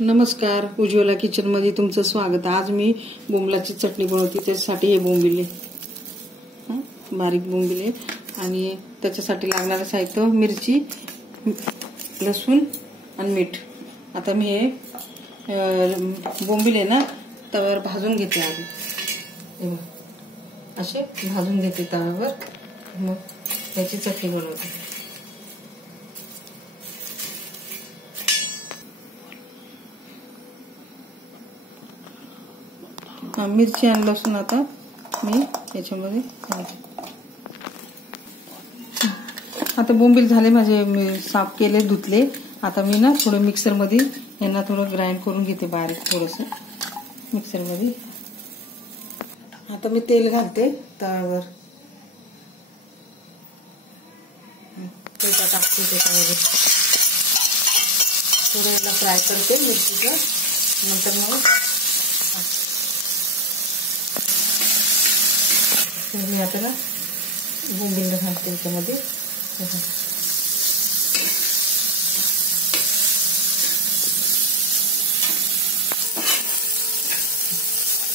नमस्कार, उज्ज्वला किचन मध्ये तुमचं स्वागत। आज मी बोंबलाची चटणी बनवते। त्यासाठी हे बोंबिले बारीक बोंबिले आणि त्याच्यासाठी लागणारे साहित्य मिरची, लसूण आणि मीठ। आता मी हे बोंबिले ना तव्यावर भाजून घेते आधी। असे भाजून घेते तव्यावर, मग त्याची चटणी बनवते। मिरची आणि लसूण आता मी याच्यामध्ये आता बोंबील झाले माझे, मी साफ केले, धुतले। आता मी ना थोडं मिक्सर मध्ये यांना थोडं ग्राइंड करून घेते बारीक, थोडंसं मिक्सर मध्ये। आता मी तेल घालते तव्यावर, तेल टाकते त्याच्यामध्ये, थोडं याला फ्राय करते मिरचीचं। नंतर मग मी आता ना बोंबील घालते त्याच्यामध्ये।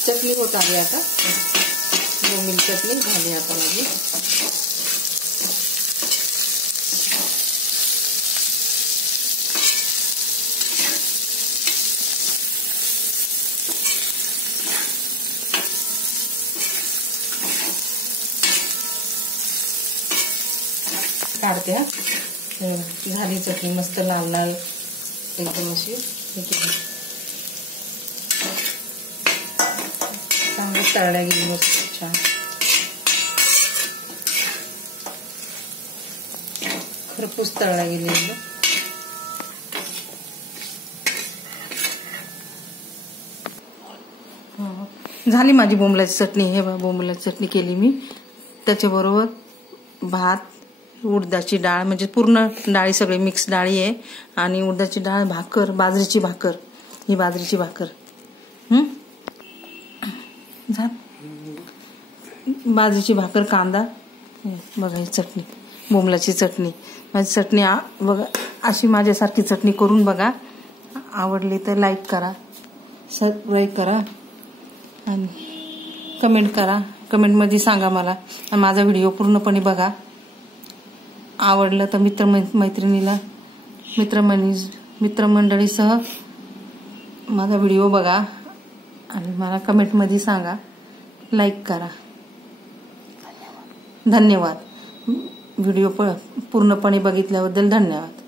चटणी होत आली आता, बोंबील चटणी झाली आता माझी। काढते झाली चटणी, मस्त लाल लाल एकदम अशी चांगली तळल्या गेली, मस्त छान खरपूस तळल्या गेली एकदम। झाली माझी बोंबलाची चटणी। हे बोंबलाची चटणी केली मी, त्याच्याबरोबर भात, उडदाची डाळ, म्हणजे पूर्ण डाळी सगळे मिक्स डाळी आहे, आणि उडदाची डाळ, भाकर, बाजरीची भाकर, ही बाजरीची भाकर, बाजरीची भाकर, कांदा, बघा ही चटणी, बोंबलाची चटणी। माझी चटणी बघा, अशी माझ्यासारखी चटणी करून बघा। आवडली तर लाईक करा, सबस्क्राईब करा आणि कमेंट करा। कमेंटमध्ये सांगा मला, माझा व्हिडिओ पूर्णपणे बघा। आवडलं तर मित्रमंडळीसह माझा व्हिडिओ बघा आणि मला कमेंटमध्ये सांगा, लाईक करा। धन्यवाद। व्हिडिओ पूर्णपणे बघितल्याबद्दल धन्यवाद।